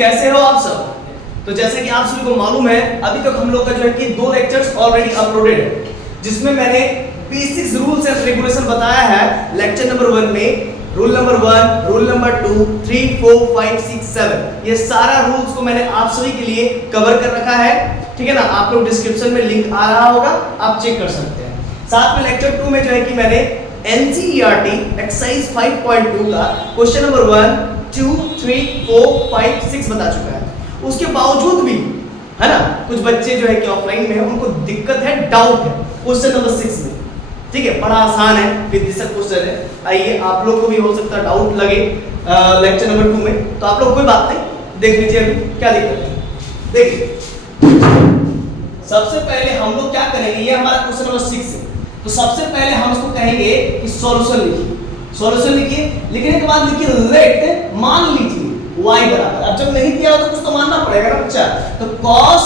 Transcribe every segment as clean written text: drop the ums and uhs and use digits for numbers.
कैसे हो आप सब? तो जैसे कि आप सभी को मालूम है, अभी तक हम लोग का जो है कि 2 लेक्चर्स ऑलरेडी अपलोडेड है, जिसमें मैंने बेसिक्स रूल्स एंड रेगुलेशन बताया है। लेक्चर नंबर 1 में रूल नंबर 1, रूल नंबर 2, 3, 4, 5, 6, 7 ये सारा रूल्स को मैंने आप सभी के लिए कवर कर रखा है। ठीक है ना, आप लोग डिस्क्रिप्शन में लिंक आ रहा होगा, आप चेक कर सकते हैं। साथ में लेक्चर 2 में जो है कि मैंने एनसीईआरटी एक्सरसाइज 5.2 का क्वेश्चन नंबर 1, 2, 3, 4, 5, 6 बता चुका है। उसके बावजूद भी है ना, कुछ बच्चे जो है कि ऑफलाइन में है, उनको दिक्कत है, डाउट है क्वेश्चन नंबर 6 में। ठीक है, बड़ा आसान है, विदिशा क्वेश्चन है। आइए, आप लोग को भी हो सकता है डाउट लगे लेक्चर नंबर 2 में, तो आप लोग कोई बात नहीं, देख लीजिए अभी क्या दिक्कत है। देखिए, सबसे पहले हम लोग क्या करेंगे, ये हमारा क्वेश्चन नंबर 6 है, तो सबसे पहले हम इसको कहेंगे कि सॉल्यूशन लिखिए। सॉल्यूशन लिखिए, लिखने के बाद लिखिए लेट, मान लीजिए y बराबर, अब जब नहीं दिया हो तो कुछ तो मानना पड़ेगा ना बच्चा, तो cos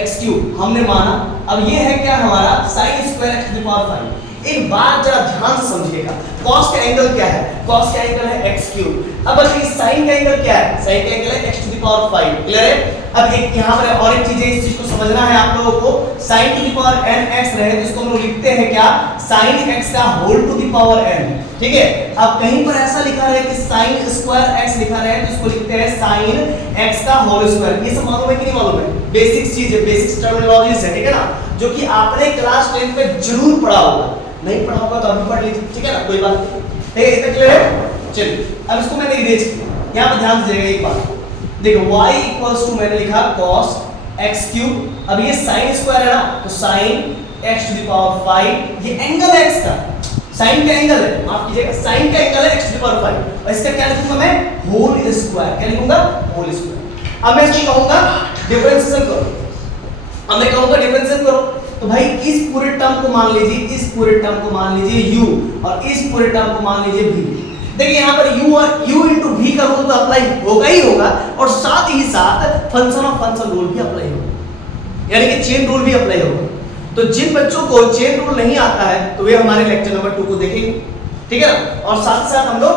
x क्यूब हमने माना। अब ये है क्या हमारा sin square x to the power 5। एक बात जरा ध्यान से समझिएगा, cos का एंगल क्या है? cos का एंगल है x क्यूब। अब बताइए sin का एंगल क्या है? sin का एंगल है x to the power 5। Clear है? अब एक यहाँ पर और एक चीज है, इस चीज को समझना है आप लोगों को। sin to the power n x रहे तो इसको हम लोग लिखते हैं क्या, sin x का whole to the power n। ठीक है, अब कहीं पर ऐसा लिखा रहे कि sin स्क्वायर x लिखा रहे तो इसको लिखते हैं sin x का होल स्क्वायर। ये सब मालूम है कि नहीं मालूम है? बेसिक चीज है, बेसिक टर्मिनोलॉजीज है, ठीक है ना, जो कि आपने क्लास 10 में जरूर पढ़ा होगा। नहीं पढ़ा होगा तो अभी पढ़ लीजिए, ठीक है ना, कोई बात नहीं। ठीक है, इतना क्लियर है? चलिए, अब इसको मैंने इरेज किया। यहाँ पर ध्यान दीजिएगा एक बात, देखो y इक्वल्स टू मैंने लिखा cos x क्यूब। अब ये sin स्क्वायर है ना, तो sin x to the power 5, ये एंगल है x का, sin का एंगल है, माफ कीजिएगा, sin का एंगल है x टू द पावर 5, और इसका क्या लिखूंगा मैं, होल स्क्वायर। क्या लिखूंगा? Whole square. अब मैं इसको कहूंगा डिफरेंशिएशन करो। अब मैं कहूंगा डिफरेंशिएशन करो, तो भाई इस पूरे टर्म को मान लीजिए, इस पूरे टर्म को मान लीजिए u, और इस पूरे टर्म को मान लीजिए v। देखिए यहाँ पर u और u into v का रूल तो अप्लाई होगा ही होगा, और साथ ही साथ फंक्शन ऑफ फंक्शन रूल भी अप्लाई होगा, यानी कि चेन रूल भी अप्लाई होगा। तो जिन बच्चों को चेन रूल नहीं आता है तो वे हमारे लेक्चर नंबर 2 को देखेंगे, ठीक है ना, और साथ ही साथ हम लोग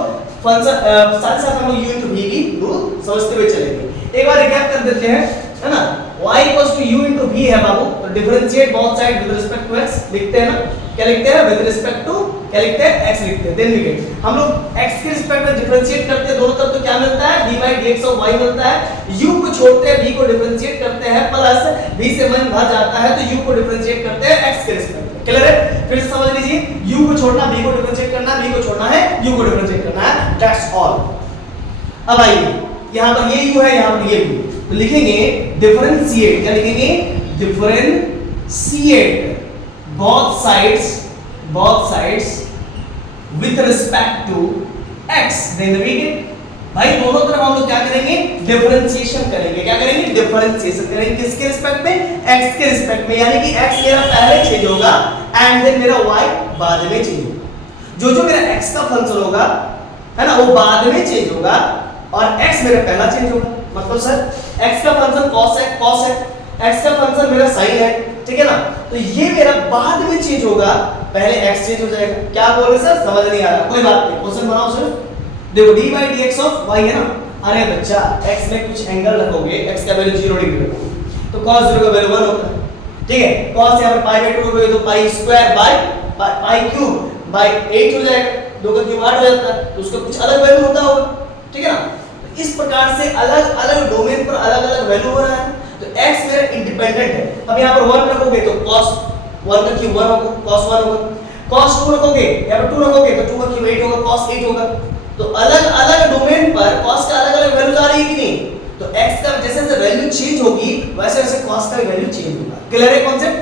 फंक्शन साथ ही साथ हम लोग u into v की रूल समझते हुए चलेंगे। एक बार रिकैप कर देते हैं, है ना, y equals to u into v है बाबू, तो differentiate both side with respect to x लिखते हैं ना, क्या लिखते हैं, विद रिस्पेक्ट टू, क्या लिखते हैं, x लिखते हैं। देन वी गेट, हम लोग x के रिस्पेक्ट में डिफरेंशिएट करते हैं दोनों तरफ, तो क्या मिलता है, d by dx of y मिलता है। u को छोड़ते हैं, v को डिफरेंशिएट करते हैं, प्लस v से मन भर जाता है तो u को डिफरेंशिएट करते हैं x के रिस्पेक्ट में। क्लियर है? फिर से समझ लीजिए, u को छोड़ना, v को डिफरेंशिएट करना, v को छोड़ना है, u को डिफरेंशिएट करना है, दैट्स ऑल। अब आइए, यहां पर ये u है, यहां पर ये v, तो लिखेंगे डिफरेंशिएट, क्या लिखेंगे, differentiate both sides with respect to x, then we get, भाई दोनों तरफ हम लोग क्या करेंगे, डिफरेंशिएशन करेंगे। क्या करेंगे? डिफरेंशिएशन करेंगे। किसके रिस्पेक्ट में? x के रिस्पेक्ट में, यानी कि x मेरा पहले चेंज होगा एंड देन मेरा y बाद में चेंज होगा। जो मेरा x का फंक्शन होगा, है ना, वो बाद में चेंज होगा, और x मेरा पहला चेंज होगा। मतलब सर x का फंक्शन cos है, x का फंक्शन मेरा sin है, ठीक है ना, तो ये मेरा बाद में चेंज होगा, पहले x चेंज हो जाएगा। क्या बोल रहे सर, समझ नहीं आ रहा, कोई बात नहीं, क्वेश्चन बनाओ सिर्फ। देखो d by dx of y है ना, अरे बच्चा x में कुछ एंगल रखोगे, x का वैल्यू 0 डिग्री रखोगे, तो cos 0 का वैल्यू 1 होता है, ठीक है। cos यहाँ पर पाई बाय 2 रखोगे तो pi square by pi cube by 8 हो जाएगा, 2 का क्यूब 8 हो जाता है, तो उसका कुछ अलग वैल्यू होता होगा, ठीक है ना। तो इस प्रकार से अलग अलग डोमेन पर अलग अलग वैल्यू हो रहा है, तो x मेरा इंडिपेंडेंट है। अब यहाँ पर 1 रखोगे तो cos 1 का क्यूब 1 होगा, cos 1 होगा, cos 2 रखोगे, यहाँ पर 2 रखोगे तो 2 का क्यूब 8 होगा, cos 8 होगा। तो अलग अलग डोमेन पर cos का अलग अलग वैल्यू आ रही है कि नहीं, तो x का जैसे जैसे वैल्यू चेंज होगी वैसे वैसे cos का वैल्यू चेंज होगा। क्लियर है कॉन्सेप्ट?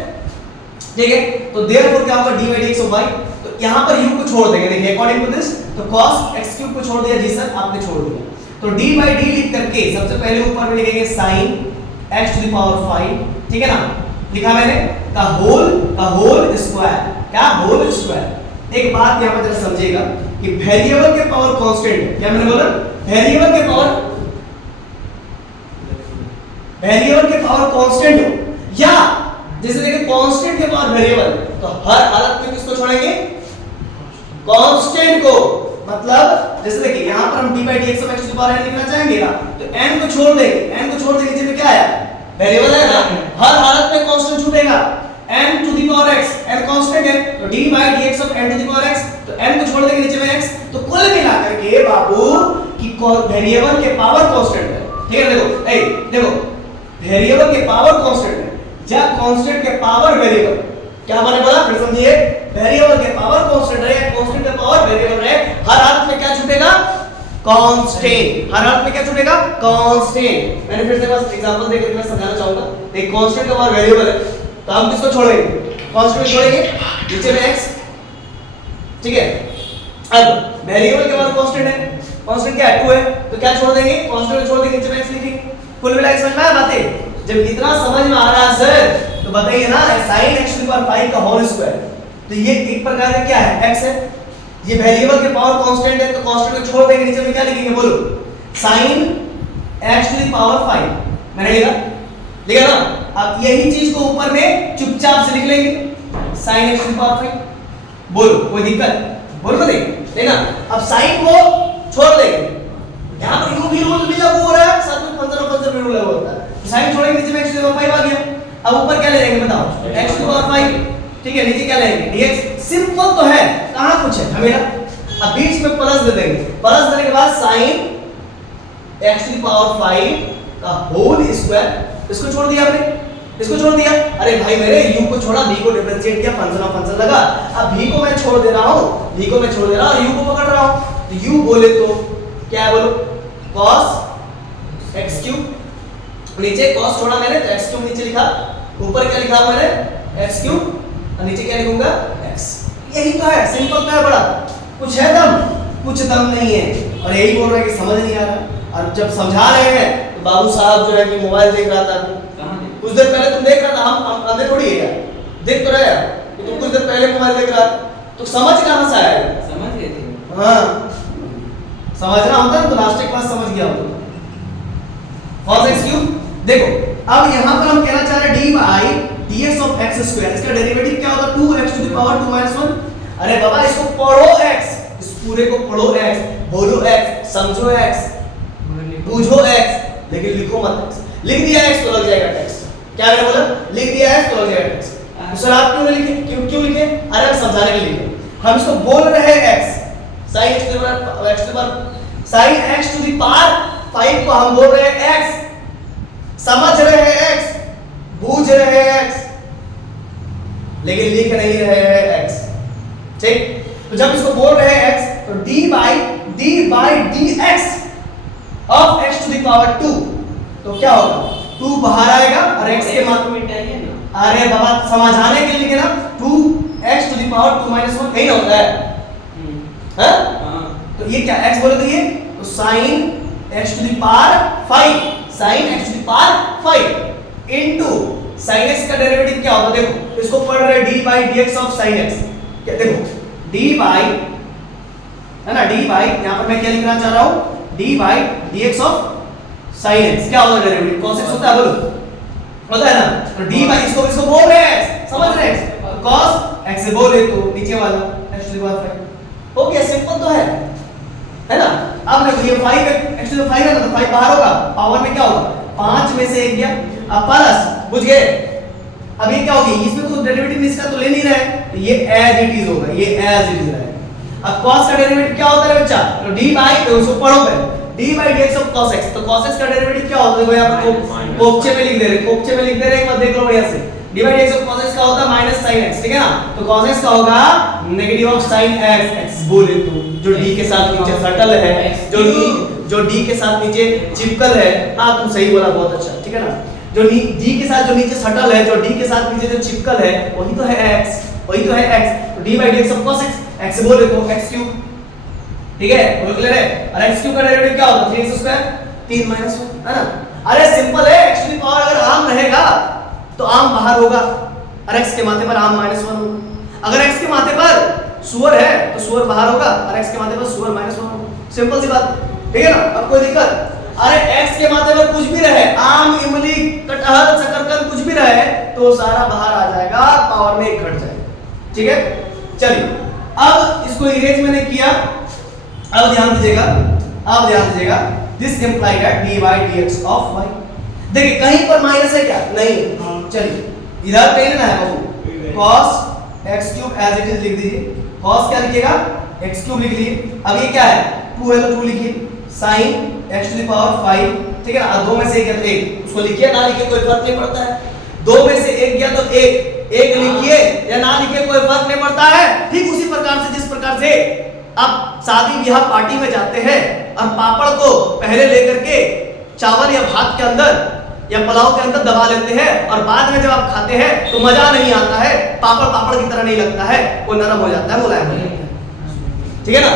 ठीक है, तो देयरफॉर क्या होगा, d by dx of y, तो यहाँ पर u को छोड़ देंगे। देखिए अकॉर्डिंग टू दिस, तो cos x क्यूब को छोड़ दिया, जी सर आपने छोड़ दिया, तो d by d लिख करके सबसे पहले ऊपर में लिखेंगे sin x to the power 5, ठीक है ना, लिखा मैंने, का होल स्क्वायर, क्या होल स्क्वायर। एक बात यहाँ पर जरा समझिएगा कि वेरिएबल के पावर कांस्टेंट है, क्या मैंने बोला, वेरिएबल के पावर कांस्टेंट हो, या जैसे देखिए कांस्टेंट के पावर वेरिएबल, तो हर हालत में किसको छोड़ेंगे, कांस्टेंट को। मतलब जैसे देखिए यहाँ पर हम d by dx of x to the power n लिखना चाहेंगे ना, तो n को छोड़ देंगे नीचे में क्या आया, वेरिएबल है ना, हर हालत में कांस्टेंट छूटेगा, n to the power x, n constant है, तो d by dx of n to the power x, तो n को छोड़ देंगे नीचे में x, तो कुल मिलाकर के बाबू कि वेरिएबल के पावर कांस्टेंट है, ठीक है। देखो वेरिएबल के पावर कांस्टेंट है, जब कांस्टेंट के पावर वेरिएबल क्या बने बोला, फिर समझिए, वेरिएबल के पावर कांस्टेंट रहे, कांस्टेंट के पावर वेरिएबल रहे, हर हालत में क्या छूटेगा, कांस्टेंट, हर हालत में क्या छूटेगा, कांस्टेंट। मैंने फिर से बस एग्जांपल देकर मैं समझाना चाहूंगा। एक कांस्टेंट का पावर वेरिएबल है, तो हम किसको छोड़ेंगे, कांस्टेंट छोड़ेंगे, नीचे में x, ठीक है। अब वेरिएबल के पावर कांस्टेंट है, कांस्टेंट क्या है, 2 है, तो क्या छोड़ देंगे, कांस्टेंट को छोड़ देंगे, नीचे में x लिखेंगे। कुल मिला के समझ में आया बातें? जब इतना समझ में आ रहा है सर, तो बताइए ना, sin x to the power 5 का होल स्क्वायर, तो ये एक प्रकार का क्या है, x है, ये वेरिएबल के पावर कांस्टेंट है, तो कांस्टेंट को छोड़ देंगे, नीचे में क्या लिखेंगे बोलो, sin x to the power 5, मैंने लिखा ना। अब यही चीज को ऊपर में चुपचाप से लिख लेंगे, sin x to the power 5, बोलो कोई दिक्कत, बोलो तो नहीं ना। अब sin को छोड़ देंगे, यहाँ पर u भी रूल भी लागू हो रहा है, साथ में पंजर भी रूल लागू होता है, sin छोड़ेंगे, नीचे में x to the power 5 आ गया। अब ऊपर क्या ले लेंगे बताओ, x to the power 5, ठीक है, नीचे क्या लेंगे, dx, सिंपल तो है, कहां कुछ है हमें। अब बीच में प्लस दे देंगे, प्लस देने के बाद sin x to the power 5 का होल स्क्वायर, इसको छोड़ दिया आपने, इसको छोड़ दिया, अरे भाई मेरे u को छोड़ा, v को डिफरेंशिएट किया, फंक्शन लगा, अब v को मैं छोड़ दे रहा हूं, v को मैं छोड़ दे रहा हूं, u को पकड़ रहा हूं, तो u बोले तो क्या है बोलो, cos x क्यूब, नीचे cos छोड़ा मैंने तो x क्यूब नीचे लिखा, ऊपर क्या लिखा मैंने x क्यूब, और नीचे क्या लिखूंगा x। यही तो है, सिंपल तो है, बड़ा कुछ है दम, कुछ दम नहीं है, और यही बोल रहे हैं कि समझ नहीं आ रहा। और जब समझा रहे हैं तो बाबू साहब जो है कि मोबाइल देख रहा था, कुछ देर पहले तुम देख रहा था, हम अंधे थोड़ी है यार, देख तो रहे यार कि तुम कुछ देर पहले मोबाइल देख रहा था, तो समझ कहां से आया, समझ गए थे, हाँ समझना होता है तो लास्ट क्लास समझ गया होगा। cos x क्यूब, देखो अब यहां पर हम कहना चाह रहे हैं d by dx of x square, इसका डेरिवेटिव क्या होगा, 2x to the power 2 minus 1। अरे बाबा इसको पढ़ो x, इस पूरे को पढ़ो x, बोलो x, समझो x, बूझो x, लेकिन लिखो मत x। लिख दिया x तो लग जाएगा टैक्स, क्या मैंने बोला, लिख दिया x तो लग जाएगा टैक्स। तो सर आप क्यों लिखे, क्यों लिखे, अरे हम समझाने के लिए लिखे, हम इसको बोल रहे हैं x, sin x to the power 5 को हम बोल रहे हैं x, समझ रहे हैं x, बूझ रहे हैं x, लेकिन लिख नहीं रहे हैं x, ठीक। तो जब इसको बोल रहे हैं x, तो d by dx of x to the power 2, तो क्या होगा, 2 बाहर आएगा और x के मान मिटाइए ना, अरे बाबा समझाने के लिए लिखे ना, 2x to the power 2 minus 1 यही होता है, हाँ? तो ये क्या x बोले तो ये, तो sin x to the power 5, sin x to the power 5 into sin x का डेरिवेटिव क्या होगा, देखो इसको पढ़ रहे d by dx of sin x, क्या देखो d by, है ना, d by, यहां पर मैं क्या लिखना चाह रहा हूं, d by dx of sin x, क्या होगा डेरिवेटिव, cos x होता है, बोलो होता है ना, तो d by इसको बोल रहे हैं x, समझ रहे हैं, तो cos x से बोले तो नीचे वाला x to the power 5 हो गया, सिंपल तो है ना। अब देखो ये 5 x to the 5 है ना, तो 5 बाहर होगा, पावर में क्या होगा, 5 में से 1 गया, अब प्लस, बुझ गए, अब ये क्या होगी, इसमें तो डेरिवेटिव इसका तो ले नहीं रहा है, तो ये एज इट इज होगा, ये एज इट इज रहेगा। अब cos का डेरिवेटिव क्या होता है बच्चा, तो d by, तो इसको पढ़ो पहले, d by dx of cos x, तो cos x का डेरिवेटिव क्या होता है, देखो यहाँ पर कोपचे में लिख दे रहे, एक बार देख लो बढ़िया से, d by dx of cos x का होता है माइनस sin x, ठीक है ना, तो cos x का होगा negative of sin x, x बोले तो जो d के साथ नीचे सटल है, जो d के साथ नीचे चिपकल है, हाँ तुम सही बोला, बहुत अच्छा, ठीक है ना, जो d के साथ जो नीचे सटल है, जो d के साथ नीचे जो चिपकल है, वही तो है x, वही तो है x, तो d by dx of cos x, x बोले तो x क्यूब, ठीक है, वो क्लियर है, और x क्यूब का डेरिवेटिव क्या होता है, 3x स्क्वायर, 3 माइनस 1, है ना, अरे सिंपल है, x की पावर अगर आम रहेगा तो आम बाहर होगा, और x के माथे पर आम -1 होगा, अगर x के माथे पर सुअर है तो सुअर बाहर होगा, और x के माथे पर सुअर -1 होगा, सिंपल सी बात, ठीक है ना। अब कोई दिक्कत, अरे x के माथे पर कुछ भी रहे, आम, इमली, कटहल, शकरकंद कुछ भी रहे, तो सारा बाहर आ जाएगा, पावर में 1 घट जाएगा, ठीक है। चलिए अब इसको इरेज मैंने किया, अब ध्यान दीजिएगा this imply that dy dx of y। देखिए कहीं पर माइनस है क्या? नहीं। चलिए इधर पे लेना है बाबू, cos x³ as it is लिख दीजिए। cos क्या लिखिएगा? x³ लिख लीजिए। अब ये क्या है? 2 है तो 2 लिखिए, sin x⁵, ठीक है ना? दो में से एक है तो एक, उसको लिखिए ना लिखिए कोई फर्क नहीं पड़ता है। दो में से एक गया तो एक लिखिए या ना लिखिए कोई फर्क नहीं पड़ता है। ठीक उसी प्रकार से जिस प्रकार से आप शादी ब्याह पार्टी में जाते हैं और पापड़ को पहले लेकर के चावल या भात के अंदर या पुलाव के अंदर दबा लेते हैं और बाद में जब आप खाते हैं तो मजा नहीं आता है, पापड़ की तरह नहीं लगता है, वो नरम हो जाता है, मुलायम हो जाता है। ठीक है ना?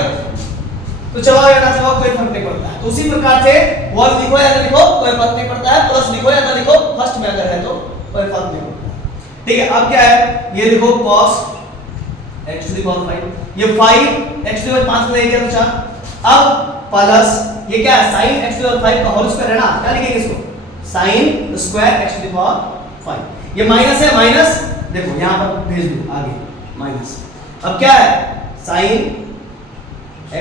तो चबाओ या ना चबाओ कोई फर्क नहीं पड़ता है। तो उसी प्रकार से वन लिखो या ना लिखो कोई फर्क नहीं पड़ता है, प्लस लिखो या ना लिखो फर्स्ट में अगर है तो कोई फर्क नहीं पड़ता। ठीक है, अब क्या है? ये लिखो cos x⁵, ये 5 में 1 है तो 4। अब प्लस ये क्या है? sin x⁵ का होल स्क्वायर है ना, क्या लिखेंगे इसको? sin square x⁵। ये माइनस है, माइनस देखो यहां पर भेज दो आगे माइनस। अब क्या है? sin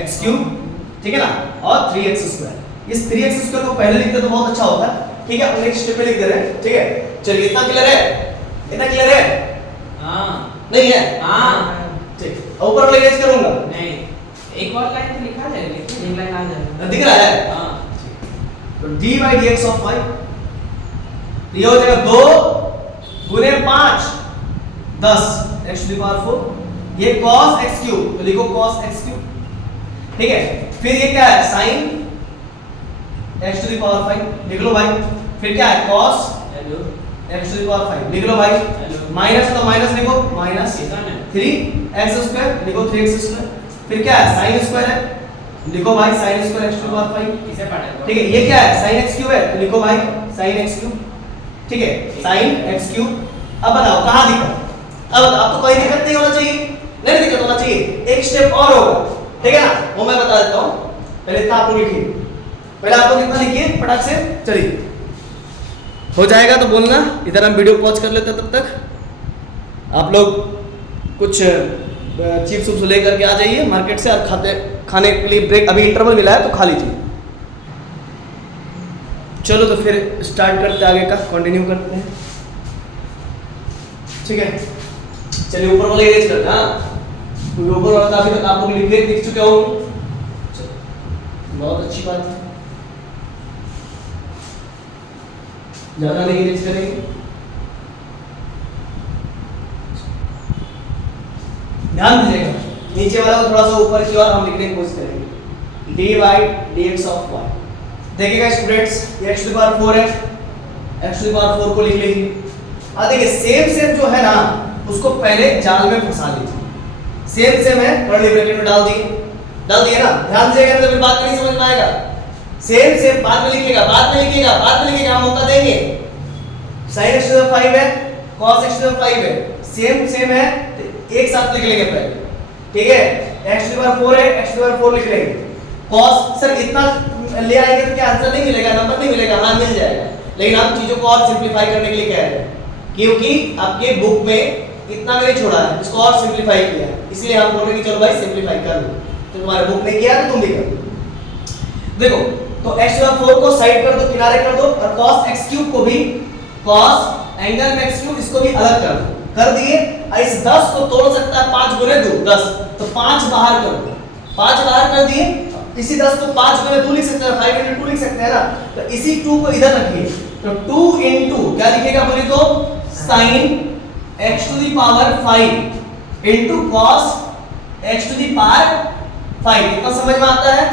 x³ ठीक है ना, और 3x²। इस 3x² को पहले लिखते तो बहुत अच्छा होता, ठीक है? नेक्स्ट स्टेप में लिख दे रहे हैं, ठीक है? चलिए इतना क्लियर है? इतना क्लियर है? हां नहीं है? हां ठीक, ऊपर वाले रेज करूंगा नहीं, एक और लाइन तो लिखा जाएगा, लेकिन एक लाइन आ जाएगा, दिख रहा है? हां। तो dy dx ऑफ y ये हो जाएगा 2 गुने 5 10 x⁴। ये cos x³ तो लिखो cos x³, ठीक है? फिर ये क्या है? sin x⁵ लिख लो भाई। फिर क्या है? cos हेलो x⁵ लिख लो भाई। माइनस तो माइनस लिखो, माइनस 3x² लिखो 3x²। फिर क्या है? sin स्क्वायर है, लिखो भाई sin स्क्वायर x⁵। इसे पढ़ो, ठीक है? ये क्या है? sin x³ है तो लिखो भाई sin x³, ठीक है? sin x³। अब बताओ कहां दिक्कत? अब बताओ, आपको कोई दिक्कत नहीं होना चाहिए, नहीं दिक्कत होना चाहिए, एक स्टेप और होगा, ठीक है ना? वो मैं बता देता हूं। पहले इतना आप लोग लिखिए, पहले आप लोग इतना लिखिए फटाक से। चलिए हो जाएगा तो बोलना, इधर हम वीडियो पॉज कर लेते हैं, तब तक आप लोग कुछ चिप्स उप्स लेकर के आ जाइए मार्केट से और खाने के लिए ब्रेक, अभी इंटरवल मिला है तो खा लीजिए। चलो तो फिर स्टार्ट करते आगे का, कंटिन्यू करते हैं, ठीक है? चलिए ऊपर वाले इरेज करते हैं। हाँ, क्योंकि ऊपर वाला अभी तक आप लोग लिख चुके हो, बहुत अच्छी बात है। ज्यादा नहीं इरेज करेंगे, ध्यान दीजिएगा। नीचे वाला को थोड़ा सा ऊपर की ओर हम लिखने की कोशिश करेंगे, dy dx ऑफ y। देखिएगा स्टूडेंट्स, ये x⁴ है, x⁴ को लिख लीजिए। अब देखिए सेम जो है ना उसको पहले जाल में फंसा लीजिए। सेम है, कर्ली ब्रैकेट में डाल दिए ना। ध्यान दीजिएगा, तो फिर बात नहीं समझ में आएगा। सेम बाद में लिखिएगा, हम मौका देंगे। sin x⁵ है, cos x⁵ है, सेम है, एक साथ लिख लेंगे पहले, ठीक है? x⁴ है, x⁴ लिख लेंगे। cos सर इतना ले आएंगे तो क्या आंसर नहीं मिलेगा, नंबर नहीं मिलेगा? हाँ मिल जाएगा, लेकिन हम चीजों को और सिंपलीफाई करने के लिए कह रहे हैं, क्योंकि आपके बुक में इतना नहीं छोड़ा है, इसको और सिंपलीफाई किया है, इसलिए हम बोल रहे हैं कि चलो भाई सिंपलीफाई कर लो। तो तुम्हारे बुक ने किया तो तुम भी कर लो। देखो तो x⁴ को साइड कर दो, किनारे कर दो, और cos x³ को भी, cos एंगल में x³ इसको भी अलग कर दो। कर दिए, इस 10 को तोड़ सकता है 5 गुने 2 10, तो 5 बाहर कर दो। 5 बाहर कर दिए, इसी 10 को 5 गुने 2 लिख सकते हैं, 5 into 2 लिख सकते हैं ना। तो इसी 2 को इधर रखिए, तो 2 into क्या लिखेगा बोले तो sin x⁵ into cos x⁵। इतना समझ में आता है?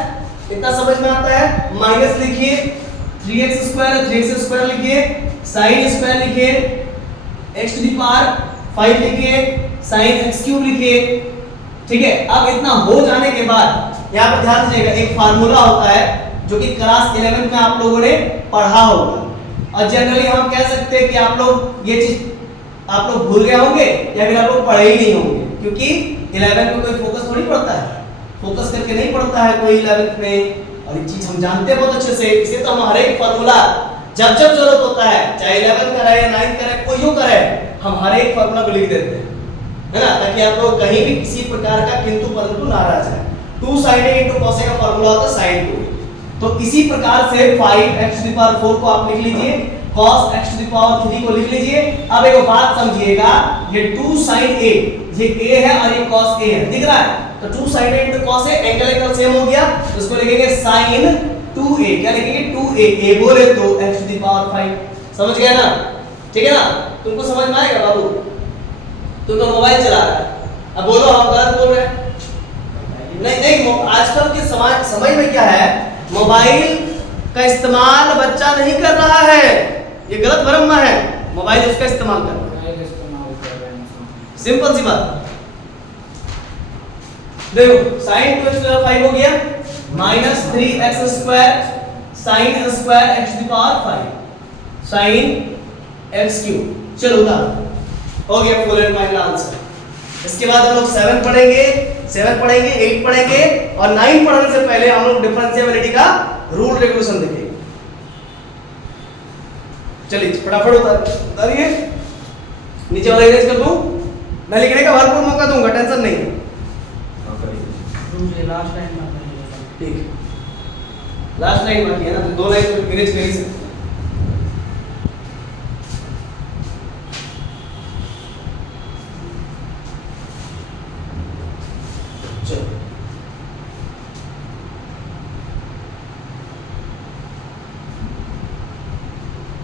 इतना समझ में आता है? माइनस लिखिए, 3x² लिखिए, sin स्क्वायर लिखिए, x⁵ लिखिए, sin x³ लिखिए, ठीक है? अब इतना हो जाने के बाद यहाँ पर ध्यान दीजिएगा, एक फार्मूला होता है जो कि क्लास 11 में आप लोगों ने पढ़ा होगा, और जनरली हम कह सकते हैं कि आप लोग ये चीज आप लोग भूल गए होंगे या फिर आप लोग पढ़े ही नहीं होंगे, क्योंकि 11 में कोई फोकस थोड़ी पड़ता है, फोकस करके नहीं पढ़ता है कोई 11th में, और ये चीज हम जानते हैं बहुत अच्छे से। इसे तो हम हर एक फार्मूला जब जरूरत होता है, चाहे 11th का रहे या 9th का रहे, कोई करे, हम हर एक फार्मूला को लिख देते हैं, है ना, ताकि आप लोग कहीं भी किसी प्रकार का किंतु परंतु ना रह जाए। 2 sin a into cos a का फार्मूला होता है sin 2a। तो इसी प्रकार से 5x⁴ को आप लिख लीजिए, cos x⁴ को लिख लीजिए। अब एक बात समझिएगा, ये 2 sin a, ये a है और ये cos a है, दिख रहा है? तो 2 sin a into cos a angle same हो गया, तो इसको लिखेंगे sin 2a। क्या लिखेंगे? 2a, a बोले तो x⁵। समझ गए ना? ठीक है ना? तुमको समझ में आएगा बाबू? तुम तो मोबाइल चला रहा है, अब बोलो हम गलत बोल रहे हैं। नहीं, आजकल के समय में क्या है, मोबाइल का इस्तेमाल बच्चा नहीं कर रहा है, ये गलत भ्रम है। मोबाइल उसका इस्तेमाल कर रहा है, सिंपल सी बात। देखो sin 2x⁵ हो गया -3x² sin square x⁵ sin x³। चलो उदाहरण हो गया, फुल एंड फाइनल आंसर। इसके बाद हम लोग 7 पढ़ेंगे, 8 पढ़ेंगे और 9 पढ़ने से पहले हम लोग डिफरेंशिएबिलिटी का रूल रेगुलेशन देखेंगे। चलिए फटाफट उतारिए, नीचे वाला इरेज कर दूं, मैं लिखने का भरपूर मौका दूंगा, टेंशन नहीं है। लास्ट लाइन में ठीक, लास्ट लाइन बाकी है ना, तो 2 लाइन तो इरेज कर ही सकते।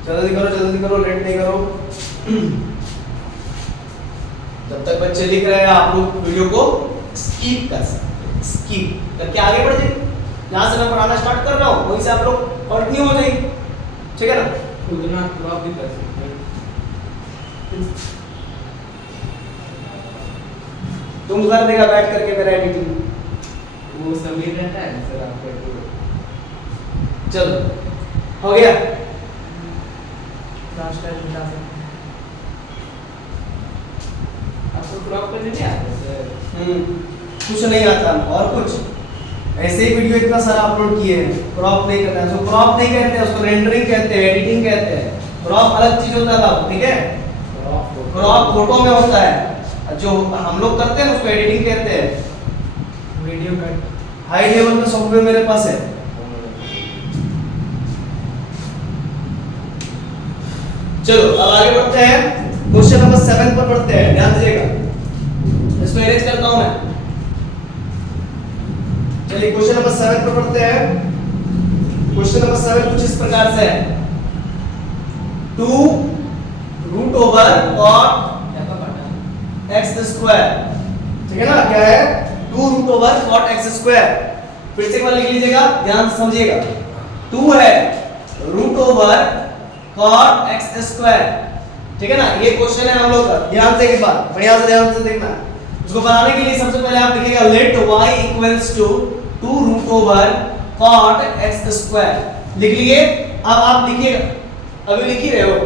जल्दी करो, लेट नहीं करो। जब तक बच्चे लिख रहे हैं आप लोग वीडियो को स्किप कर सकते हैं, स्किप करके आगे बढ़ जाइए। जहां से मैं पढ़ाना स्टार्ट कर रहा हूं वहीं से आप लोग कंटिन्यू हो जाइए, ठीक है ना? खुदना क्रॉप भी कर सकते हैं। तुम कर देगा बैठ करके मेरा एडिटिंग, वो समीर रहता है सर आपको। चलो हो गया, लास्ट टाइम बता सकते हैं आपको क्रॉप करने नहीं आता सर? कुछ नहीं आता और कुछ ऐसे ही वीडियो इतना सारा अपलोड किए हैं, क्रॉप नहीं करता है। उसको क्रॉप नहीं कहते हैं, उसको रेंडरिंग कहते हैं, एडिटिंग कहते हैं। क्रॉप अलग चीज होता है, ठीक है? क्रॉप फोटो में होता है, जो हम लोग करते हैं उसको एडिटिंग कहते हैं। वीडियो कट हाई लेवल का सॉफ्टवेयर मेरे पास है। चलो अब आगे बढ़ते हैं, क्वेश्चन नंबर 7 पर पढ़ते हैं, ध्यान दीजिएगा। इसको इरेज करता हूं मैं। चलिए क्वेश्चन नंबर 7 पर पढ़ते हैं। क्वेश्चन नंबर 7 कुछ इस प्रकार से है, 2 √cot x²। ठीक है ना? क्या है? 2 √cot x²। फिर से एक बार लिख लीजिएगा, ध्यान से समझिएगा। 2 है √cot x²। ठीक है ना? ये क्वेश्चन है हम लोग का, ध्यान से एक बार बढ़िया से ध्यान से देखना। उसको बनाने के लिए सबसे पहले आप लिखिएगा let y equals to 2 √cot x²। लिख लिए। अब आप लिखिएगा, अभी लिख ही रहे हो,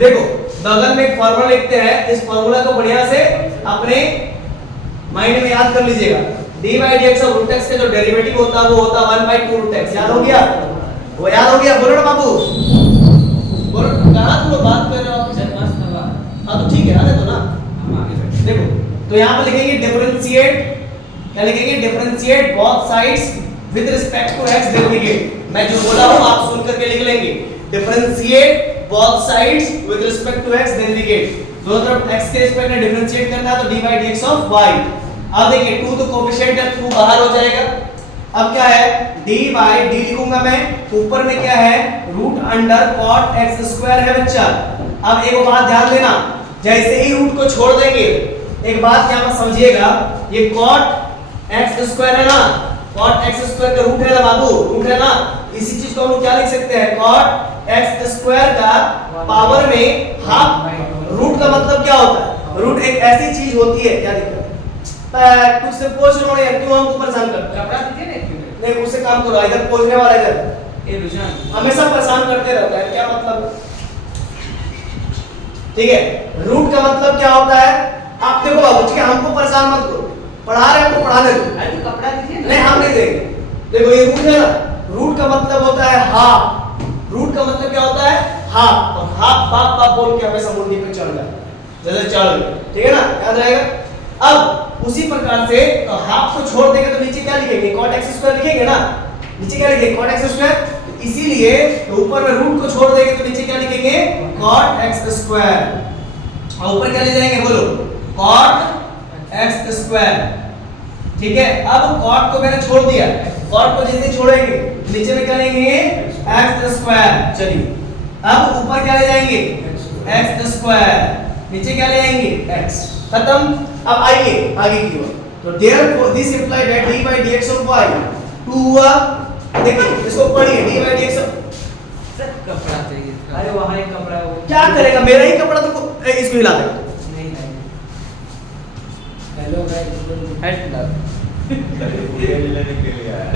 देखो बगल में एक फार्मूला लिखते हैं, इस फार्मूला को बढ़िया से अपने माइंड में याद कर लीजिएगा। d/dx ऑफ √x का जो डेरिवेटिव होता है वो होता है 1/2 √x। याद हो गया? वो याद हो गया? बोलो ना बाबू, बोलो। कहां तुम लोग बात कर रहे हो? सर मस्त हवा। हां तो ठीक है, आने दो ना। हम आगे बढ़ते हैं। देखो तो यहां पर लिखेंगे डिफरेंशिएट, क्या लिखेंगे? Differentiate both sides with respect to x derivative. मैं जो बोला हूं आप सुन करके लिख लेंगे। Differentiate both sides with respect to x derivative. दोनों तरफ x के रिस्पेक्ट में डिफरेंशिएट करना है तो d/dx ऑफ y। अब देखिए 2 तो कोएफिशिएंट है, 2 बाहर हो जाएगा। अब क्या है? d/d लिखूंगा मैं, ऊपर में क्या है? √cot x² है बच्चा। अब एक बात ध्यान देना, जैसे ही रूट को छोड़ देंगे, एक बात यहां पर समझिएगा, ये cot x² है ना, cot x² का रूट है ना बाबू, रूट है ना। इसी चीज को हम लोग क्या लिख सकते हैं? cot x² का पावर में हाफ। रूट का मतलब क्या होता है? रूट एक ऐसी चीज होती है, क्या दिक्कत है? कुछ से पूछ लो यार, क्यों हमको परेशान करते कपड़ा दीजिए ना क्यों? नहीं, मुझसे काम करो, इधर पूछने वाला इधर ये रुझान हमेशा परेशान करते रहता है, क्या मतलब? ठीक है, रूट का मतलब क्या होता है? आप देखो बाबू, ठीक है, हमको परेशान मत करो, पढ़ा रहे हैं तो पढ़ाने दो। अरे तो कपड़ा दीजिए ना। नहीं, हम नहीं देंगे। देखो ये रूट है ना, रूट का मतलब होता है हाफ। रूट का मतलब क्या होता है? हाफ। और हाफ बाप बाप बोल के हमेशा मुंडी पे चढ़ जाता है, जैसे चढ़ गए, ठीक है ना? याद रहेगा। अब उसी प्रकार से तो हाफ को छोड़ देंगे तो नीचे क्या लिखेंगे, cot x स्क्वायर लिखेंगे ना, नीचे क्या लिखेंगे cot x स्क्वायर, इसीलिए तो ऊपर में रूट को छोड़ देंगे तो नीचे क्या लिखेंगे cot x स्क्वायर और ऊपर क्या ले जाएंगे बोलो cot x स्क्वायर। ठीक है, अब cot को मैंने छोड़ दिया, cot को जैसे छोड़ेंगे नीचे में क्या लेंगे x स्क्वायर। चलिए अब ऊपर क्या ले जाएंगे x स्क्वायर, नीचे क्या ले आएंगे x, खत्म। अब आइए आगे की ओर, तो therefore this implied that d by dx of y 2 हुआ। देखिए इसको पढ़िए d by dx सर कपड़ा चाहिए था। अरे वहां एक कपड़ा है वो क्या करेगा, मेरा ही कपड़ा तो इसको हिला दे। नहीं नहीं हेलो गाइस हेड लेने के लिए आया।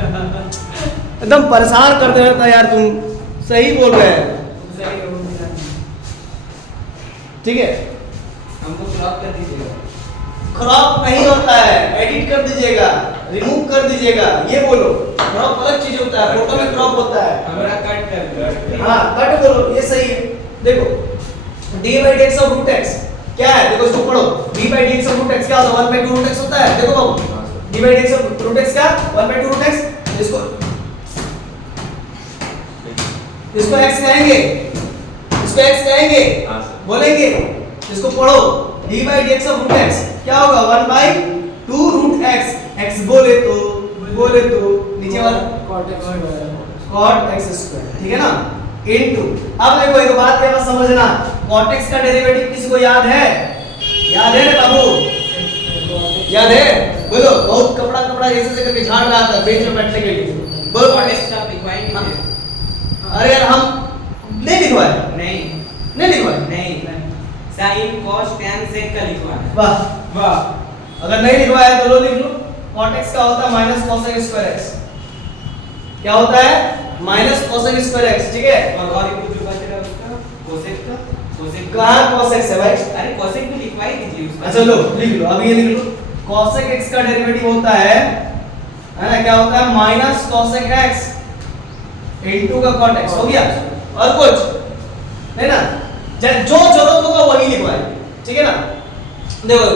एकदम परेशान कर दे रहा था यार, तुम सही बोल रहे हैं। सही हो मिला ठीक है, हमको क्रॉप कर दीजिएगा। क्रॉप नहीं होता है, एडिट कर दीजिएगा, रिमूव कर दीजिएगा, ये बोलो। क्रॉप अलग चीज होता है, फोटो में क्रॉप होता है। हमरा कट कर दो। हाँ कट बोलो, ये सही है। देखो d by dx of root x क्या है, देखो इसको पढ़ो। d by dx of root x क्या होता है, 1 by 2 root x होता है। देखो बाबू d by dx of root x क्या 1 by 2 root x, इसको x कहेंगे, इसको x कहेंगे, हाँ सर। बोलेंगे। इसको पढ़ो d by dx of root x क्या होगा 1 by 2 root x, x बोले तो नीचे वाला cot x स्क्वायर, ठीक है ना, इनटू। अब देखो एक बात क्या समझना, cot x का डेरिवेटिव किसी को याद है, याद है ना बाबू, याद है, बोलो। बहुत कपड़ा कपड़ा ऐसे करके झाड़ रहा था बेंच में बैठने के लिए, बोलो cot x। आप लिखवाई नहीं है। अरे यार हम नहीं लिखवाए, नहीं लिखवाए। नहीं sin cos tan sec का लिखवाना। वाह वाह, अगर नहीं लिखवाया तो लो लिख लो। cot x का होता है माइनस cosec स्क्वायर x, क्या होता है माइनस cosec स्क्वायर x, ठीक है। और एक जो बच रहा है उसका cosec कहां cosec है भाई, अरे cosec भी लिखवाई दीजिए उसका। अच्छा लो लिख लो, अब ये लिख लो। cosec x का डेरिवेटिव होता है ना, क्या होता है माइनस cosec x इनटू का cot x, हो गया। और कुछ नहीं ना, जो जरूरत होगा वही लिखवाए, ठीक है ना। देखो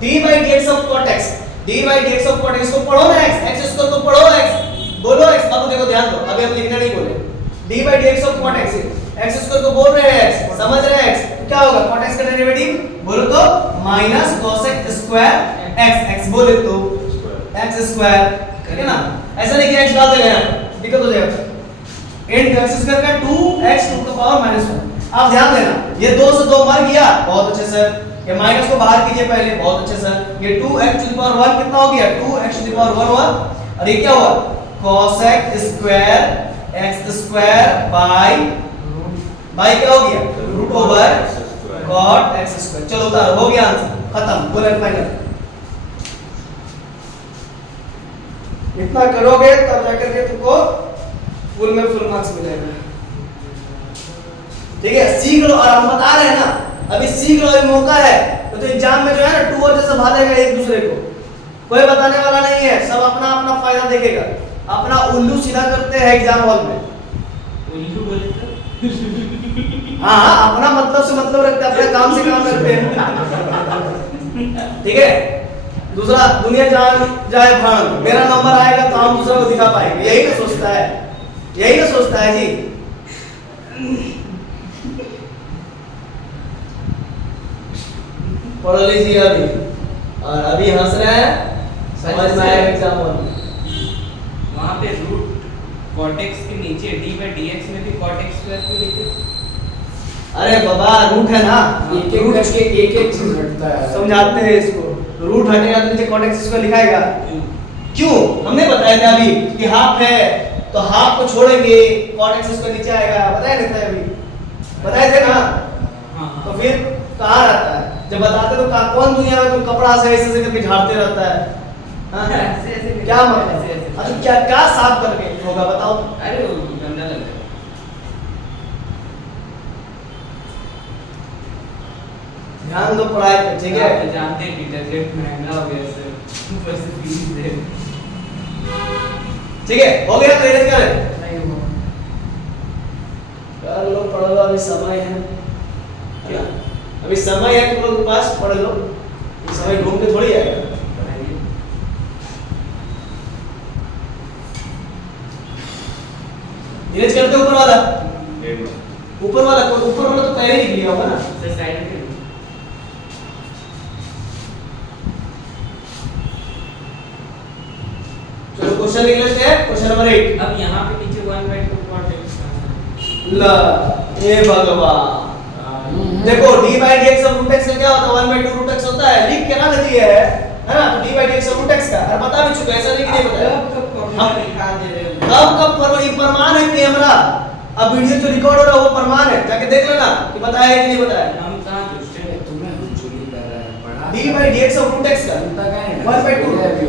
d by dx of cot x, d by dx of cot x को पढ़ो ना, x स्क्वायर को पढ़ो x, बोलो x। अब देखो ध्यान दो, अभी हम लिखना नहीं बोले। d by dx of cot x, x square को बोल रहे हैं x, समझ रहे हैं x, तो क्या होगा cot x का डेरिवेटिव बोलो तो माइनस cosec स्क्वायर x बोले तो x स्क्वायर, ठीक है ना। ऐसा नहीं कि x डाल देगा यार, दिक्कत हो जाएगा। इन x स्क्वायर का 2x टू द पावर -1। आप ध्यान देना, ये 2 से 2 मर गया, बहुत अच्छे सर। ये माइनस को बाहर कीजिए पहले, बहुत अच्छे सर। ये 2x टू द पावर 1 कितना हो गया, 2x टू द पावर 1 हुआ। और ये क्या हुआ cosec square x square by क्या हो गया root over cot x square. चलो उतारो, हो गया आंसर, खत्म, फुल एंड फाइनल। इतना करोगे तब जाकर के तुमको फुल में फुल मार्क्स मिलेगा, ठीक है। सीख लो, और हम बता रहे हैं ना अभी सीख लो, अभी मौका है। तो एग्जाम में जो है ना टू और जैसे भागेगा एक दूसरे को, कोई बताने वाला नहीं है, सब अपना अपना फायदा देखेगा। अपना उल्लू सीधा करते हैं एग्जाम हॉल में, उल्लू बोले तो हाँ अपना मतलब से मतलब रखते हैं, अपने काम से काम रखते हैं, ठीक है। दूसरा दुनिया जान जाए भान, मेरा नंबर आएगा तो हम दूसरा को दिखा पाएंगे, यही ना सोचता है, यही ना सोचता है जी। पढ़ लीजिए अभी, और अभी हंस रहे हैं, समझ में आएगा एग्जाम हॉल में। वहां पे रूट cot x के नीचे d by dx में भी cot x स्क्वायर क्यों लिखे? अरे बाबा रूट है ना, एक एक करके एक एक चीज हटता है, समझाते हैं इसको। रूट हटेगा तो नीचे cot x स्क्वायर लिखाएगा, क्यों हमने बताया था अभी कि हाफ है तो हाफ को छोड़ेंगे cot x स्क्वायर नीचे आएगा, बताया नहीं था अभी, बताए थे ना। हाँ तो फिर कहाँ रहता है, जब बताते तो कौन दुनिया में तुम कपड़ा से ऐसे करके झाड़ते रहता है, हाँ? ऐसे क्या मतलब, अच्छा क्या क्या साफ करके होगा बताओ। अरे वो गंदा लग रहा है। ध्यान दो पढ़ाई पे, ठीक है। आप जानते हैं डिटर्जेंट महंगा हो गया सर, ऊपर से फीस है। ठीक है, हो गया तो इरेज करें, नहीं हो कर लो, पढ़ लो, अभी समय है, क्या अभी समय है, तुम लोग के पास पढ़ लो। इस समय घूम के थोड़ी आएगा। बनाइए। इरेज करते ऊपर वाला, डेढ़ ऊपर वाला तो पहले ही लिया होगा ना। से साइड में चलो क्वेश्चन लिख लेते हैं, क्वेश्चन नंबर 8। अब यहाँ पे नीचे 1/2 कॉटेक्स ला हे भगवान, देखो d by dx of root x का क्या होता है, 1/2 root x होता है, लिख के ना दिया है ना, तो d by dx of root x का और बता भी चुका, ऐसा नहीं कि नहीं बताया। हम दिखा दे रहे हो। कब प्रमाण है कैमरा, अब वीडियो जो रिकॉर्ड हो रहा है वो प्रमाण है, जाके देख लेना कि बताया है कि नहीं बताया। हम कहाँ दुष्ट हैं? तुम्हें हम चोरी कर रहा है पढ़ा d by dx of root x का सुनता क्या है 1/2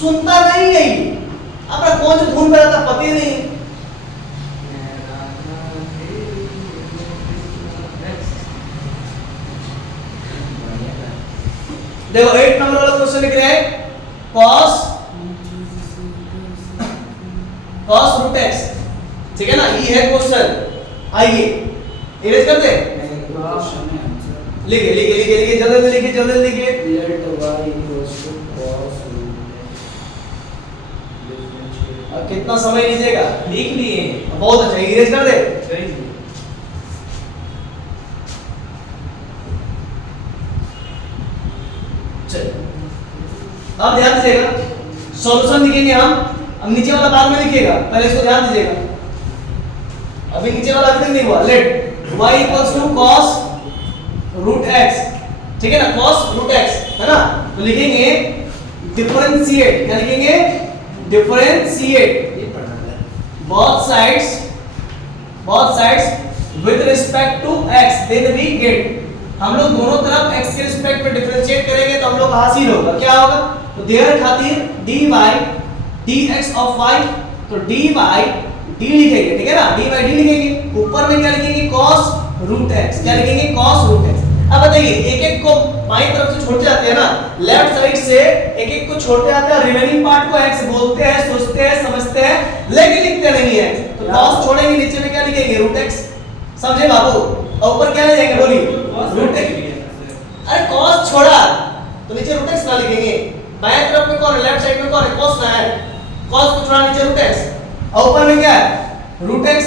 सुनता नहीं है ये, अपना कौन सा धुन पे रहता पता ही नहीं। देखो 8 नंबर वाला क्वेश्चन लिख रहे हैं, cos root x, ठीक है ना, ये है क्वेश्चन। आइए इरेज कर दे, लिखिए जल्दी लिखिए। let y equals to cos root अब कितना समय लीजिएगा, लिख लिए। बहुत अच्छा, इरेज कर दे। Very good. चलिए अब ध्यान दीजिएगा, सॉल्यूशन लिखेंगे हम, अब नीचे वाला बाद में लिखिएगा, पहले इसको ध्यान दीजिएगा। अभी नीचे वाला अभी तक नहीं हुआ, let y equals to cos root x, ठीक है ना, cos root x है ना, तो लिखेंगे डिफरेंशिएट, क्या लिखेंगे, डिफरेंशिएट ये पढ़ा है both sides with respect to x, then we get, हम लोग दोनों तरफ x के रिस्पेक्ट में डिफरेंशिएट करेंगे तो हम लोग हासिल होगा, क्या होगा, तो देयर खातिर dy dx of y, तो dy d लिखेंगे, ठीक है ना, dy d लिखेंगे, ऊपर में क्या लिखेंगे, cos root x, क्या लिखेंगे, cos root x। अब बताइए एक एक को बाईं तरफ से छोड़ते जाते हैं ना, लेफ्ट साइड से एक एक को छोड़ते जाते हैं, रिमेनिंग पार्ट को x बोलते हैं, सोचते हैं, समझते हैं, लेकिन लिखते नहीं है, तो cos छोड़ेंगे, नीचे में क्या लिखेंगे, root x, समझे बाबू, और ऊपर क्या लिखेंगे, बोलिए root x। अरे cos छोड़ा तो नीचे root x ना लिखेंगे, बाएं तरफ में कौन है, लेफ्ट साइड में कौन है, cos ना है, cos को छोड़ा नीचे root x, और ऊपर में क्या है root x,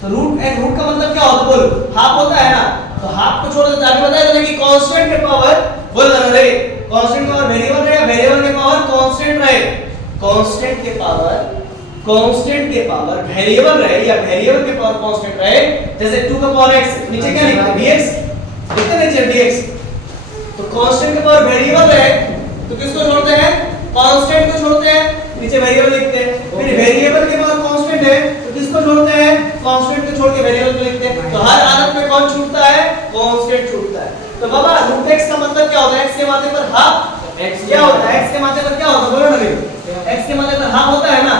तो रूट का मतलब क्या होता है, बोलो हाफ होता है ना, तो हाफ को छोड़ देते हैं। अभी बताया था कि कांस्टेंट के पावर बोल रहे कांस्टेंट के पावर वेरिएबल रहे, वेरिएबल के पावर कांस्टेंट रहे, कांस्टेंट के पावर वेरिएबल रहे या वेरिएबल के पावर कांस्टेंट रहे, जैसे 2 का पावर x, नीचे क्या लिखते हैं dx, लिखते हैं नीचे dx, तो कांस्टेंट के पावर वेरिएबल रहे तो किसको छोड़ते हैं, कांस्टेंट को छोड़ते हैं, नीचे वेरिएबल लिखते हैं, फिर वेरिएबल के पावर कांस्टेंट है तो किसको छोड़ते हैं, कांस्टेंट को छोड़ के वेरिएबल को लिखते हैं, तो हर हालत में कौन छूटता है, कांस्टेंट छूटता है। तो बाबा रूट x का मतलब क्या होता है, x के माथे पर हाफ, x क्या होता है, x के माथे पर क्या होता है, बोलो ना भैया, x के माथे पर हाफ होता है ना,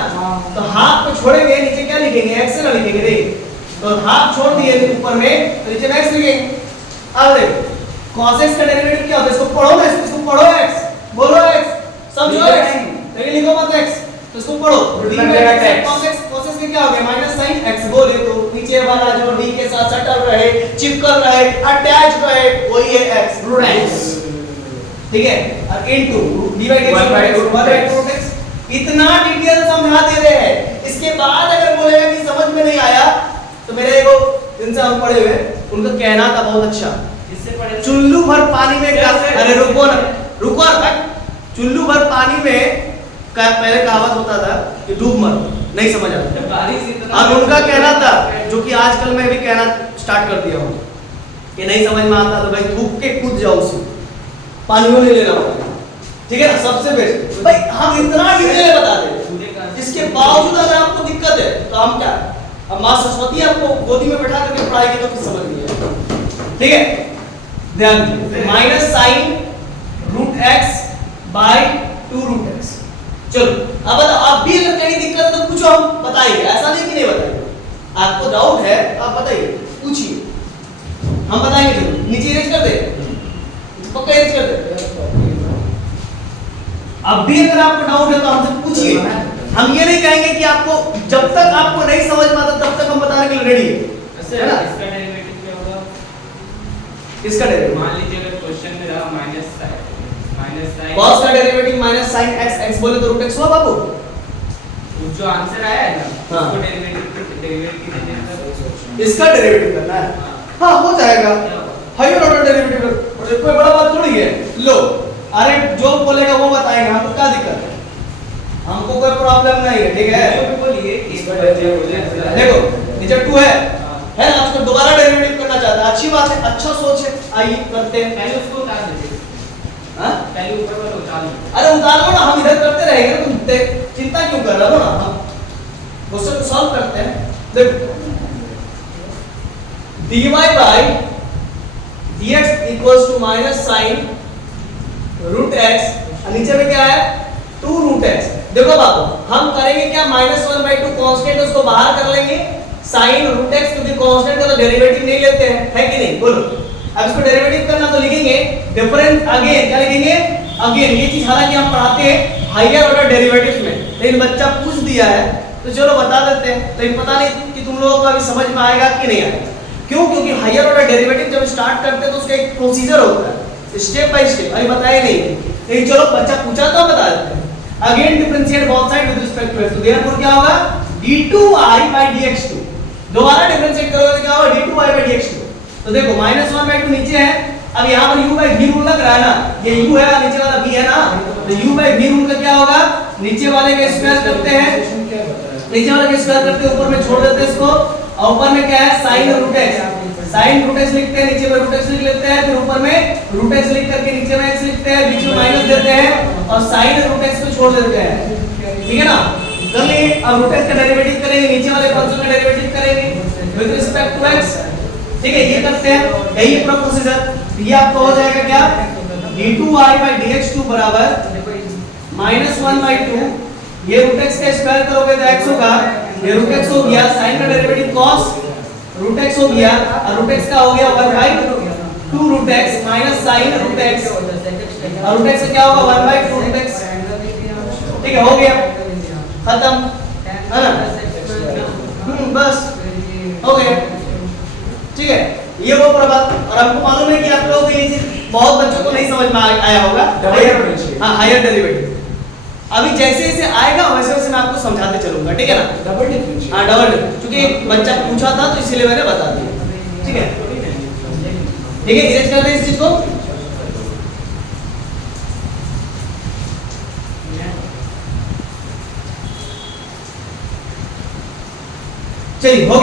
तो हाफ को छोड़ेंगे, नीचे क्या लिखेंगे, x ना लिखेंगे, देख तो हाफ छोड़ दिए ऊपर में, तो नीचे में x लिखेंगे। अब देख cos x का डेरिवेटिव क्या होता है, इसको पढ़ो ना, इसको पढ़ो, x बोलो, x समझो, x नहीं लिखो मत x, तो इसको पढ़ो, d cos x के क्या हो गया, माइनस साइन x, बोले तो नीचे वाला जो d के साथ सटल रहे, चिपकल रहे, अटैच रहे, वही है x, रूट x, ठीक है, और इनटू d by dx, इतना डिटेल समझा दे रहे हैं। इसके बाद अगर बोलेगा कि समझ में नहीं आया, तो मेरे एगो जिनसे हम पढ़े हुए, उनका कहना था बहुत अच्छा, जिससे पढ़े चुल्लू भर पानी में, अरे रुको ना, रुको ना, चुल्लू भर पानी में का पहले कहावत होता था कि डूब मत, नहीं समझ आता, बारिश इतना, और उनका कहना था जो कि आजकल मैं भी कहना स्टार्ट कर दिया हूँ कि नहीं समझ में आता तो भाई थूक के कूद जाओ, उसी पानी में ले लेना होगा, ठीक है ना, सबसे बेस्ट। भाई हम इतना डिटेल बता दे, इसके बावजूद अगर आपको दिक्कत है तो हम क्या, अब माँ सरस्वती आपको गोदी में बैठा करके पढ़ाएगी तो कुछ समझ नहीं आएगा, ठीक है, ध्यान दीजिए, minus sine root x by 2 root x। चलो अब बताओ, आप भी अगर कहीं दिक्कत है तो पूछो, हम बताएंगे, ऐसा नहीं कि नहीं बताएंगे, आपको डाउट है आप बताइए, पूछिए, हम बताएंगे जरूर, नीचे इरेज कर दे, पक्का इरेज कर दे। अब भी अगर आपको डाउट है तो हमसे पूछिए, हम ये नहीं कहेंगे कि आपको, जब तक आपको नहीं समझ में आता तब तक हम बताने के लिए रेडी है ना। इसका डेरिवेटिव क्या होगा, किसका डेरिवेटिव, मान लीजिए अगर क्वेश्चन में रहा माइनस साइन, cos का derivative minus sin x, x बोले तो रूट x हुआ बाबू। जो आंसर आया है ना हाँ। उसको डेरिवेटिव देना इसका डेरिवेटिव करना है। हाँ हो जाएगा, हायर ऑर्डर डेरिवेटिव कोई बड़ा बात थोड़ी है। लो अरे जो बोलेगा वो बताएंगे, हमको क्या दिक्कत है, हमको कोई प्रॉब्लम नहीं है, ठीक है। जो भी बोलिए देखो नीचे 2 है ना, उसको दोबारा डेरिवेटिव करना चाहता है, अच्छी बात है, अच्छा सोच है, आइए करते हैं। पहले उसको उतार देते हाँ पहले ऊपर वाला उतार लो। अरे उतारो ना, हम इधर करते रहेंगे, तुम चिंता क्यों कर रहे हो ना, हम क्वेश्चन को सॉल्व करते हैं। देखो dy by dx equals to minus sin root x, नीचे में क्या है 2 root x। देखो बाबू हम करेंगे क्या, -1/2 कांस्टेंट उसको बाहर कर लेंगे, sin root x क्योंकि कांस्टेंट का तो डेरिवेटिव नहीं लेते हैं, है कि नहीं, बोलो। अब इसको डेरिवेटिव करना तो लिखेंगे डिफरेंस अगेन, क्या लिखेंगे अगेन। ये चीज हालांकि हम पढ़ाते हैं हायर ऑर्डर डेरिवेटिव्स में, लेकिन बच्चा पूछ दिया है तो चलो बता देते हैं। लेकिन पता नहीं कि तुम लोगों को अभी समझ में आएगा कि नहीं आएगा, क्यों, क्योंकि हायर ऑर्डर डेरिवेटिव जब स्टार्ट करते हैं तो उसका एक प्रोसीजर होता है, स्टेप बाय स्टेप, अभी बताया नहीं, लेकिन चलो बच्चा पूछा तो बता देते हैं। Again differentiate both side with respect to x, तो देयरफॉर क्या होगा d2y by dx2, दोबारा डिफरेंशिएट करोगे तो क्या होगा d2y by dx2। तो देखो -1/2 नीचे है, अब यहाँ पर u by v रूल लग रहा है ना, ये u है और नीचे वाला v है ना, तो u by v रूल का क्या होगा, नीचे वाले का स्क्वायर करते हैं, नीचे वाले का स्क्वायर करते हैं, ऊपर में छोड़ देते हैं इसको, और ऊपर में क्या है sin root x, sin root x लिखते हैं, नीचे में root x लिख लेते हैं, फिर ऊपर में root x लिख करके नीचे में x लिखते हैं, बीच में माइनस देते हैं और sin root x को छोड़ देते हैं, ठीक है ना। कर लिए, अब root x का डेरिवेटिव करेंगे, नीचे वाले फंक्शन का डेरिवेटिव करेंगे विद रिस्पेक्ट टू x, ठीक है, ये करते हैं, यही पूरा प्रोसीजर। ये आपका हो जाएगा क्या d2y by dx2 बराबर -1/2, ये root x का स्क्वायर करोगे तो x होगा, ये root x हो गया, sin का डेरिवेटिव cos root x हो गया, और root x का हो गया 1/2 root x minus sin root x, और root x से क्या होगा 1/2 root x, ठीक है, हो गया, खत्म है ना, बस हो गया, ठीक है। ये वो पूरा बात, और आपको मालूम है कि आप लोगों को ये चीज बहुत बच्चों को नहीं समझ में आया होगा, हाँ हायर डेरिवेटिव। अभी जैसे जैसे आएगा वैसे वैसे मैं आपको समझाते चलूंगा, ठीक है ना, डबल डिफरेंशिएट, हाँ डबल, क्योंकि बच्चा पूछा था तो इसीलिए मैंने बता दिया, ठीक है, ठीक है, इरेज करते हैं इस चीज को। चलिए हो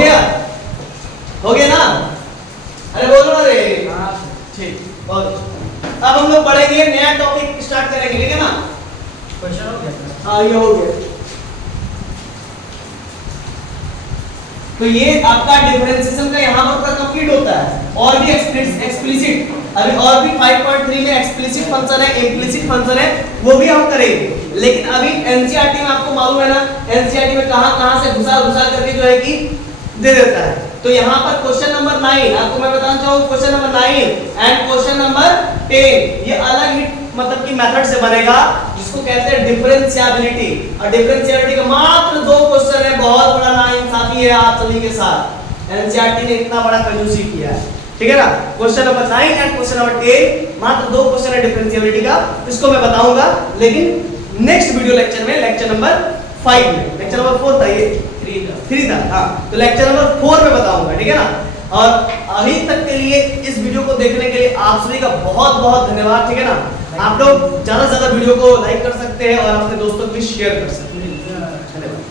गया ना, अरे बोलो ना रे, ठीक, बहुत। अब हम लोग पढ़ेंगे नया टॉपिक स्टार्ट करेंगे, ठीक है ना, क्वेश्चन हो गया, हाँ ये हो गया। तो ये आपका डिफरेंशिएशन का यहाँ पर पूरा कंप्लीट होता है, और भी एक्सप्लिसिट, अभी और भी 5.3 में एक्सप्लिसिट फंक्शन है, इम्प्लिसिट फंक्शन है, वो भी हम करेंगे। लेकिन अभी एनसीईआरटी में आपको मालूम है ना, एनसीईआरटी में कहां से घुसा करके जो है कि दे देता है। तो यहाँ पर क्वेश्चन नंबर 9 आपको मैं बताना चाहूँ, question number 9 and question number 10 ये अलग ही मतलब कि मेथड से बनेगा, जिसको कहते हैं डिफरेंशिएबिलिटी। और डिफरेंशिएबिलिटी का मात्र 2 क्वेश्चन है, बहुत बड़ा नाइंसाफी है आप सभी के साथ, एनसीईआरटी ने इतना बड़ा कंजूसी किया है, ठीक है ना। Question number 9 and question number 10 मात्र 2 क्वेश्चन है डिफरेंशिएबिलिटी का, इसको मैं बताऊंगा लेकिन नेक्स्ट वीडियो लेक्चर में, लेक्चर नंबर 5 में, लेक्चर नंबर 4 था ये 3 था, हाँ, तो लेक्चर नंबर 4 में बताऊंगा, ठीक है ना। और अभी तक के लिए इस वीडियो को देखने के लिए आप सभी का बहुत बहुत धन्यवाद, ठीक है ना। आप लोग ज्यादा से ज्यादा वीडियो को लाइक कर सकते हैं और अपने दोस्तों को भी शेयर कर सकते हैं। धन्यवाद।